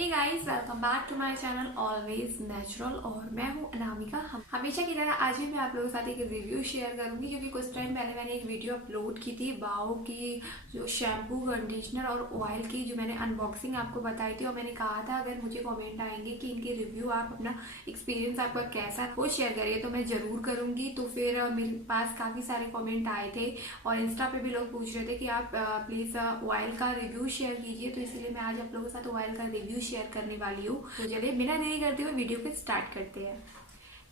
Hey guys, welcome back to my channel always natural. और मैं हूं अनामिका। हमेशा की तरह आज भी मैं आप लोगों के साथ एक रिव्यू शेयर करूंगी, क्योंकि कुछ टाइम पहले मैंने एक वीडियो अपलोड की थी बाओ की जो शैम्पू, कंडीशनर और ऑयल की, जो मैंने अनबॉक्सिंग आपको बताई थी। और मैंने कहा था अगर मुझे कमेंट आएंगे कि इनके रिव्यू, आप अपना एक्सपीरियंस आपका कैसा वो शेयर करिए, तो मैं जरूर करूंगी। तो फिर मेरे पास काफी सारे कमेंट आए थे और इंस्टा पे भी लोग पूछ रहे थे कि आप प्लीज ऑयल का रिव्यू शेयर कीजिए। तो इसलिए मैं आज आप लोगों के साथ ऑयल का रिव्यू शेयर करने वाली हूँ। तो चलिए बिना देरी करते हुए वीडियो को स्टार्ट करते हैं।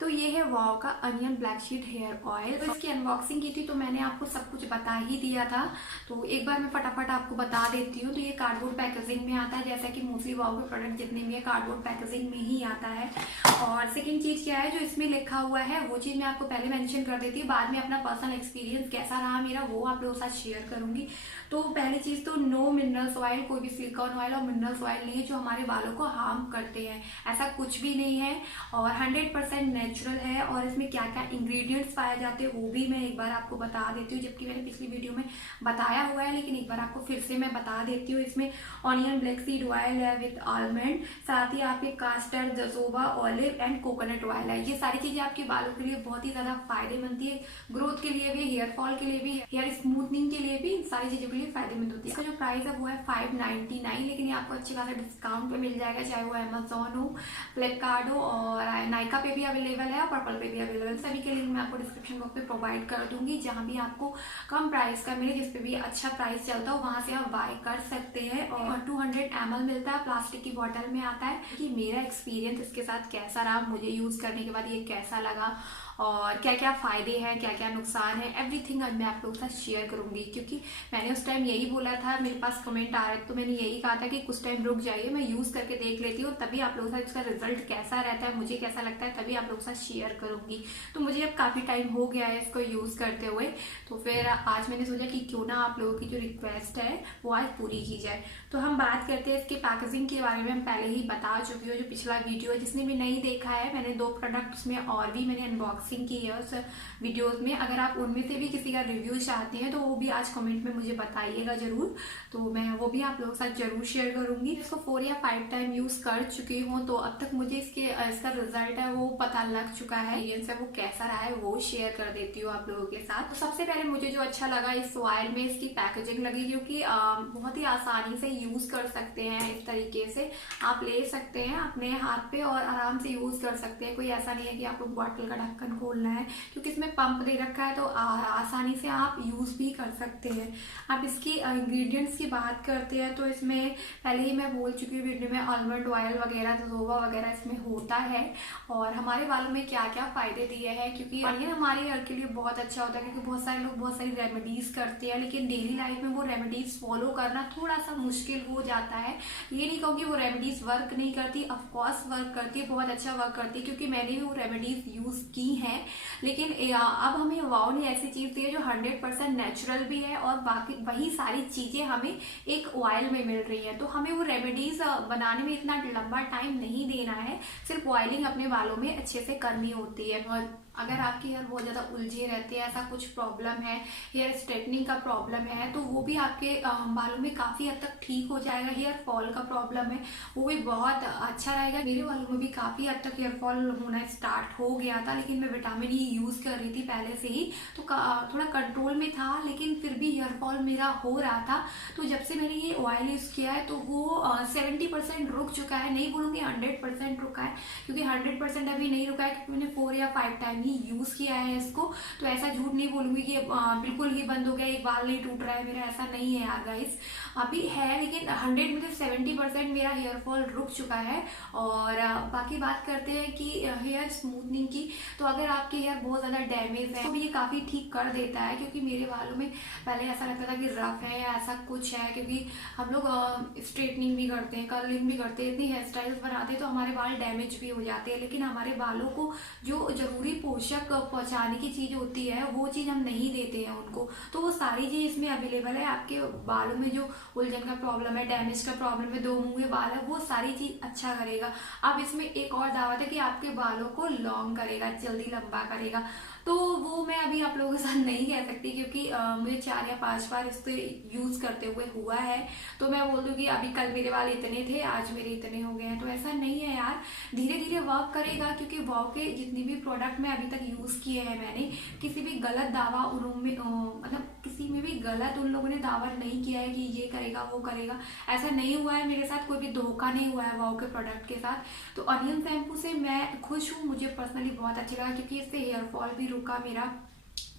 तो ये है वाओ का onion black seed hair oil. तो इसकी अनबॉक्सिंग की थी तो मैंने आपको सब कुछ बता ही दिया था। तो एक बार मैं फटाफट आपको बता देती हूँ। तो ये कार्डबोर्ड पैकेजिंग में आता है, जैसा कि मोस्टली वाओ के प्रोडक्ट जितने भी है कार्डबोर्ड पैकेजिंग में ही आता है। और सेकंड चीज क्या है, जो इसमें लिखा हुआ है वो चीज मैं आपको पहले मेंशन कर देती हूँ। बाद में अपना पर्सनल एक्सपीरियंस कैसा रहा मेरा वो आप लोगों के साथ शेयर करूंगी। तो पहली चीज तो नो मिनरल्स ऑयल, कोई भी सिलिकॉन ऑयल और मिनरल्स ऑयल नहीं है जो हमारे बालों को हार्म करते हैं, ऐसा कुछ भी नहीं है। और 100% नेचुरल है। और इसमें क्या क्या इंग्रेडिएंट्स पाए जाते हैं वो भी मैं एक बार आपको बता देती हूँ, जबकि मैंने पिछली वीडियो में बताया हुआ है, लेकिन एक बार आपको फिर से मैं बता देती हूँ। इसमें ऑनियन ब्लैक सीड ऑयल है विद आलमंड, साथ ही आपके castor, jojoba, olive and coconut oil है। ये सारी चीजें आपके बालों के लिए बहुत ही ज्यादा फायदेमंद है, ग्रोथ के लिए भी, हेयर फॉल के लिए भी, हेयर स्मूथनिंग के लिए भी, इन सारी चीजों के लिए फायदेमंद होती है। इसका जो प्राइस है वो है 599, लेकिन ये आपको अच्छे खासा डिस्काउंट पे मिल जाएगा, चाहे वो अमेजोन हो, फ्लिपकार्ट हो, और नाइका पे भी अवेलेबल है और पर्पल पे भी अवेलेबल। सभी के लिंक मैं आपको डिस्क्रिप्शन बॉक्स में प्रोवाइड कर दूंगी, जहां भी आपको कम प्राइस का मिले, जिसपे भी अच्छा प्राइस चलता हो वहां से आप बाय कर सकते हैं। और 200 ml मिलता है, प्लास्टिक की बॉटल में आता है। कि मेरा एक्सपीरियंस इसके साथ कैसा रहा, मुझे यूज करने के बाद ये कैसा लगा और क्या क्या फायदे हैं, क्या क्या नुकसान है, एवरीथिंग आज मैं आप लोगों के साथ शेयर करूंगी। क्योंकि मैंने उस टाइम यही बोला था, मेरे पास कमेंट आ रहे थे तो मैंने यही कहा था कि कुछ टाइम रुक जाइए, मैं यूज करके देख लेती हूँ, तभी आप लोगों के साथ इसका रिजल्ट कैसा रहता है, मुझे कैसा लगता है, तभी आप लोगों के साथ शेयर करूंगी। तो मुझे अब काफी टाइम हो गया है इसको यूज करते हुए, तो फिर आज मैंने सोचा कि क्यों ना आप लोगों की जो रिक्वेस्ट है वो आज पूरी की जाए। तो हम बात करते हैं इसके पैकेजिंग के बारे में। हम पहले ही बता चुकी हूँ, जो पिछला वीडियो है जिसने भी नहीं देखा है, मैंने 2 प्रोडक्ट्स में और भी मैंने अनबॉक्सिंग की है उस वीडियोस में। अगर आप उनमें से भी किसी का रिव्यू चाहते हैं तो वो भी आज कमेंट में मुझे बताइएगा जरूर, तो मैं वो भी आप लोगों के साथ जरूर शेयर करूंगी। इसको 4 या 5 टाइम यूज कर चुकी हूँ, तो अब तक मुझे इसका रिजल्ट है वो पता लग चुका है, ये वो कैसा रहा है वो शेयर कर देती हूँ आप लोगों के साथ। तो सबसे पहले मुझे जो अच्छा लगा इस ऑयल में, इसकी पैकेजिंग लगी, क्योंकि बहुत ही आसानी से यूज कर सकते हैं। इस तरीके से आप ले सकते हैं अपने हाथ पे और आराम से यूज कर सकते हैं। कोई ऐसा नहीं है कि आपको बॉटल का ढक्कन खोलना है, क्योंकि इसमें पंप दे रखा है, तो आसानी से आप यूज भी कर सकते हैं। अब इसकी इंग्रेडिएंट्स की बात करते हैं तो इसमें पहले ही मैं बोल चुकी हूँ वीडियो में, आलमंड ऑयल वगैरह, जोजोबा वगैरह इसमें होता है। और हमारे बालों में क्या क्या फायदे दिए हैं, क्योंकि ये हमारे हेयर के लिए बहुत अच्छा होता है, क्योंकि बहुत सारे लोग बहुत सारी रेमेडीज करते हैं, लेकिन डेली लाइफ में वो रेमेडीज फॉलो करना थोड़ा सा मुश्किल हो जाता है। ये नहीं कहूँगी वो रेमेडीज वर्क नहीं करती, ऑफकोर्स वर्क करती है, बहुत अच्छा वर्क करती है, क्योंकि मैंने भी वो रेमेडीज यूज की हैं। लेकिन अब हमें वाओ ने ऐसी चीज दी है जो 100% नेचुरल भी है, और बाकी वही सारी चीजें हमें एक ऑयल में मिल रही है। तो हमें वो रेमेडीज बनाने में इतना लंबा टाइम नहीं देना है, सिर्फ ऑयलिंग अपने बालों में अच्छे से करनी होती है। और अगर आपके हेयर बहुत ज्यादा उलझे रहते हैं, ऐसा कुछ प्रॉब्लम है, हेयर स्ट्रेटनिंग का प्रॉब्लम है, तो वो भी आपके बालों में काफी हद तक ठीक हो जाएगा। हेयर फॉल का प्रॉब्लम है वो भी बहुत अच्छा रहेगा। मेरे बालों में भी काफी हद तक हेयर फॉल होना स्टार्ट हो गया था, लेकिन मैं विटामिन ई यूज कर रही थी पहले से ही, तो थोड़ा कंट्रोल में था, लेकिन फिर भी हेयर फॉल मेरा हो रहा था। तो जब से मैंने ये ऑयल यूज किया है तो वो 70% रुक चुका है। नहीं बोलूंगी 100% रुका है, क्योंकि 100% अभी नहीं रुका है, क्योंकि मैंने 4 या 5 टाइम यूज किया है इसको। तो ऐसा झूठ नहीं बोलूंगी कि बिल्कुल ही बंद हो गया, एक बाल नहीं टूट रहा है मेरा, ऐसा नहीं है यार गाइस, अभी है, लेकिन 100 में से 70% मेरा हेयर फॉल रुक चुका है। और बाकी बात करते हैं कि हेयर स्मूथनिंग की, तो अगर आपके हेयर बहुत ज्यादा डैमेज है तो ये काफी ठीक कर देता है। क्योंकि मेरे बालों में पहले ऐसा लगता था कि रफ है या ऐसा कुछ है, क्योंकि हम लोग स्ट्रेटनिंग भी करते हैं, कर्लिंग भी करते हैं, इतनी हेयर स्टाइल्स बनाते हैं तो हमारे बाल डैमेज भी हो जाते हैं। लेकिन हमारे बालों को जो जरूरी पोषक पहुंचाने की चीज होती है वो चीज हम नहीं देते हैं उनको, तो वो सारी चीज इसमें अवेलेबल है। आपके बालों में जो उलझन का प्रॉब्लम है, डैमेज का प्रॉब्लम है, 2 मुंह के बाल है, वो सारी चीज अच्छा करेगा। अब इसमें एक और दावत है कि आपके बालों को लॉन्ग करेगा, जल्दी लंबा करेगा। तो वो मैं अभी आप लोगों के साथ नहीं कह सकती, क्योंकि मुझे 4 या 5 बार इससे यूज करते हुए हुआ है। तो मैं बोल दूँ कि अभी कल मेरे बाल इतने थे, आज मेरे इतने हो गए हैं, तो ऐसा नहीं है यार, धीरे धीरे वर्क करेगा। क्योंकि वाव के जितनी भी प्रोडक्ट मैं अभी तक यूज किए हैं मैंने, किसी भी गलत दावा उन्होंने मतलब किसी में भी गलत उन लोगों ने दावा नहीं किया है कि ये करेगा वो करेगा, ऐसा नहीं हुआ है मेरे साथ, कोई भी धोखा नहीं हुआ है वाव के प्रोडक्ट के साथ। तो अनियन शैम्पू से मैं खुश हूँ, मुझे पर्सनली बहुत अच्छा लगा, क्योंकि इससे हेयर फॉल भी रुका मेरा।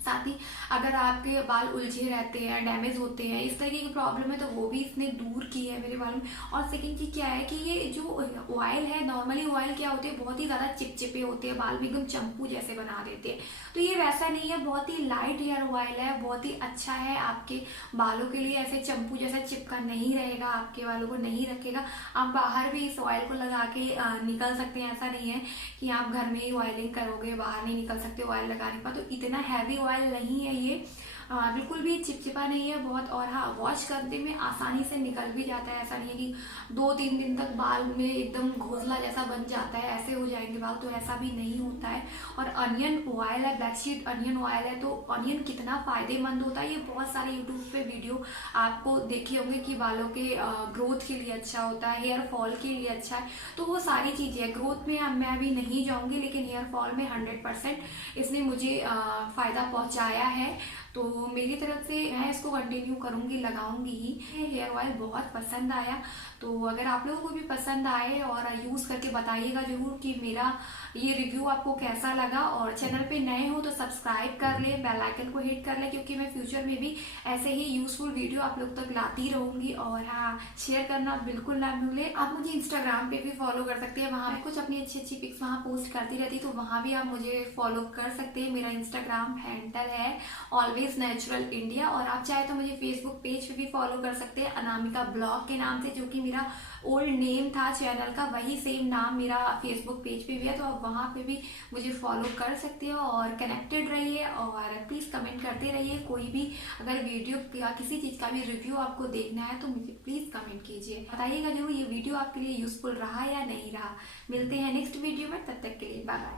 साथ ही अगर आपके बाल उलझे रहते हैं, डैमेज होते हैं, इस तरीके की प्रॉब्लम है, तो वो भी इसने दूर की है मेरे बालों में। और सेकंड चीज क्या है कि ये जो ऑयल है, नॉर्मली ऑयल क्या होते हैं, बहुत ही ज्यादा चिपचिपे होते हैं, बाल भी एकदम चंपू जैसे बना देते हैं। तो ये वैसा नहीं है, बहुत ही लाइट हेयर ऑयल है, बहुत ही अच्छा है आपके बालों के लिए। ऐसे चंपू जैसा चिपका नहीं रहेगा, आपके बालों को नहीं रखेगा। आप बाहर भी इस ऑयल को लगा के निकल सकते हैं। ऐसा नहीं है कि आप घर में ही ऑयलिंग करोगे, बाहर नहीं निकल सकते ऑयल लगाने का। तो इतना हैवी ऑयल नहीं है ये, बिल्कुल भी चिपचिपा नहीं है बहुत। और हाँ, वॉश करने में आसानी से निकल भी जाता है। ऐसा नहीं है कि 2-3 दिन तक बाल में एकदम घोंसला जैसा बन जाता है, ऐसे हो जाएंगे बाल, तो ऐसा भी नहीं होता है। और अनियन ऑयल है, ब्लैकशीट अनियन ऑयल है, तो अनियन कितना फायदेमंद होता है, ये बहुत सारे यूट्यूब पे वीडियो आपको देखे होंगे कि बालों के ग्रोथ के लिए अच्छा होता है, हेयर फॉल के लिए अच्छा है। तो वो सारी चीजें है, ग्रोथ में मैं अभी नहीं जाऊंगी, लेकिन हेयर फॉल में 100% इसने मुझे फायदा पहुंचाया है। तो मेरी तरफ से मैं इसको कंटिन्यू करूंगी, लगाऊंगी ही। हेयर ऑयल बहुत पसंद आया, तो अगर आप लोगों को भी पसंद आए और यूज करके बताइएगा जरूर कि मेरा ये रिव्यू आपको कैसा लगा। और चैनल पे नए हो तो सब्सक्राइब कर ले, बेल आइकन को हिट कर ले, क्योंकि मैं फ्यूचर में भी ऐसे ही यूजफुल वीडियो आप लोग तक लाती रहूंगी। और हाँ, शेयर करना बिल्कुल ना भूले। आप मुझे इंस्टाग्राम पे भी फॉलो कर सकते हैं, वहां कुछ अपनी अच्छी अच्छी पिक्स वहां पोस्ट करती रहती, तो वहां भी आप मुझे फॉलो कर सकते हैं। मेरा इंस्टाग्राम हैंडल है ऑलवेज नेचुरल इंडिया। और आप चाहे तो मुझे फेसबुक पेज पे भी फॉलो कर सकते हैं, अनामिका ब्लॉग के नाम से, जो कि मेरा ओल्ड नेम था चैनल का, वही सेम नाम मेरा फेसबुक पेज पे भी है। तो आप वहां पे भी मुझे फॉलो कर सकते हो और कनेक्टेड रहिए। और प्लीज कमेंट करते रहिए, कोई भी अगर वीडियो या किसी चीज का भी रिव्यू आपको देखना है तो मुझे प्लीज कमेंट कीजिए, बताइएगा जरूर ये वीडियो आपके लिए यूजफुल रहा या नहीं रहा। मिलते हैं नेक्स्ट वीडियो में, तब तक के लिए बाय बाय।